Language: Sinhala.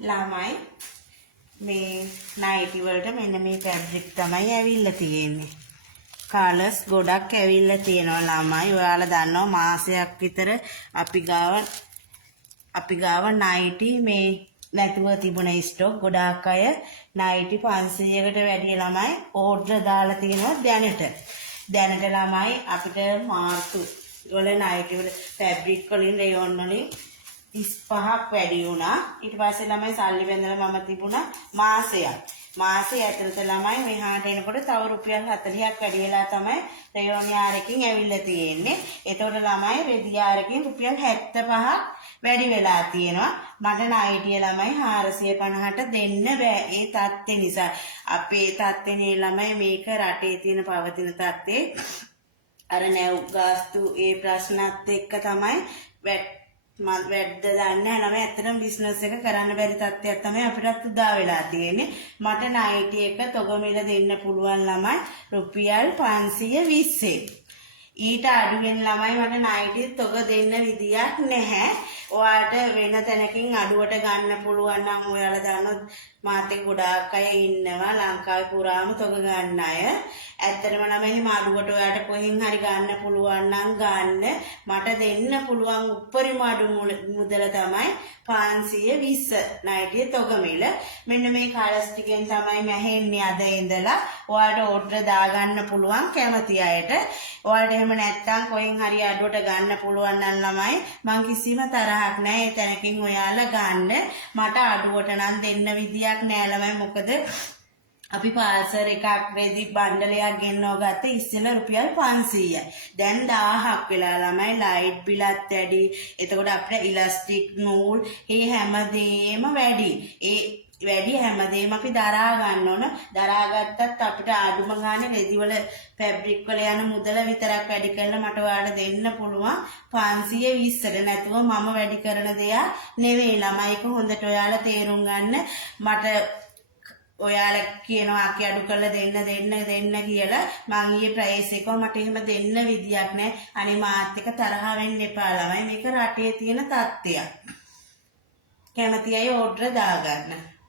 ළමයි මේ නයිටි වලට මෙන්න මේ ෆැබ්‍රික් තමයි ඇවිල්ලා තියෙන්නේ. කලර්ස් ගොඩක් ඇවිල්ලා තියෙනවා ළමයි. ඔයාලා දන්නවා මාසයක් විතර අපි ගාව නයිටි මේ නැතුව තිබුණ ස්ටොක්. ගොඩාක් අය නයිටි 500කට වැඩි ළමයි ඕඩර් දාලා තියෙනවා දැනට ළමයි අපිට මාර්තු වල නයිටි වල ෆැබ්‍රික් වලින් රේයොන් වලින් 35ක් වැඩි වුණා. ඊට පස්සේ ළමයි සල්ලි බැඳලා මම තිබුණා මාසෙ ඇතුළත ළමයි මෙහාට එනකොට තව රුපියල් 40ක් වැඩි වෙලා තමයි රේයොන් යාරකින් ඇවිල්ලා තියෙන්නේ. එතකොට ළමයි රෙදි යාරකින් රුපියල් 75ක් වැඩි වෙලා තියෙනවා. මට නයිටිය ළමයි 450ට දෙන්න බෑ. ඒ තත්ත්වේ නිසා අපේ තත්ත්වනේ ළමයි මේක රටේ තියෙන පවතින තත්ත්වේ අර නැව් ගාස්තු ඒ ප්‍රශ්නත් එක්ක තමයි වැඩ දන්නේ නැහැ. ඇත්තටම බිස්නස් එක කරන්න බැරි තත්ත්වයක් තමයි අපිටත් උදා වෙලා තියෙන්නේ. මට නයිටි එක තොගමිල දෙන්න පුළුවන් ළමයි රුපියල් 520. ඊට අඩුවෙන් ළමයි මට නයිටි තොග දෙන්න විදියක් නැහැ. ඔයාලට වෙන තැනකින් අඩුවට ගන්න පුළුවන් නම් ඔයාලා දන්නොත් මාත් එක්ක ගොඩාක් අය ඉන්නවා ලංකාවේ පුරාම තොග ගන්න අය. ඇත්තටම නම් එහෙම අඩුවට ඔයාලට කොහෙන් හරි ගන්න පුළුවන් නම් ගන්න. මට දෙන්න පුළුවන් උපරිම අඩු මුදල තමයි 520 නයිටිය තොග මිල. මෙන්න මේ කලර්ස් ටිකෙන් තමයි මැහෙන්නේ අද ඉඳලා. ඔයාලට ඕඩර් දාගන්න පුළුවන් කැමති අයට. ඔයාලට එහෙම නැත්නම් කොහෙන් හරි අඩුවට ගන්න පුළුවන් නම් ළමයි මං කිසිම තරහක් නැහැ. ඒ තැනකින් ඔයාලා ගන්න. මට අඩුවට නම් දෙන්න විදියක් නෑ ළමයි. මොකද අපි පාර්සල් එකක් රෙදි බණ්ඩලයක් ගෙන්නව ගත්ත ඉස්සෙල්ලා රුපියල් 500යි. දැන් 1000ක් වෙලා ළමයි. ලයිට් බිලත් වැඩි. එතකොට අපිට ඉලාස්ටික් නූල් මේ හැමදේම වැඩි. වැඩි හැමදේම අපි දරා ගන්න ඕන. දරාගත්තත් අපිට අඩුම ගානේ රෙදි වල ෆැබ්‍රික් වල යන මුදල විතරක් වැඩි කරලා මට ඔයාලට දෙන්න පුළුවන් 520ට. නැතුව මම වැඩි කරන දෙයක් නෙවෙයි ළමයි. ඒක හොඳට ඔයාලා තේරුම් ගන්න. මට ඔයාලා කියනවා අකි අඩු කරලා දෙන්න කියලා. මං ඊයේ ප්‍රයිස් එක මට එහෙම දෙන්න විදියක් නැහැ. අනේ මාත් එක තරහ වෙන්න එපා ළමයි. මේක රටේ තියෙන තත්ත්වයක්. කැමති අය ඕඩර් දාගන්න.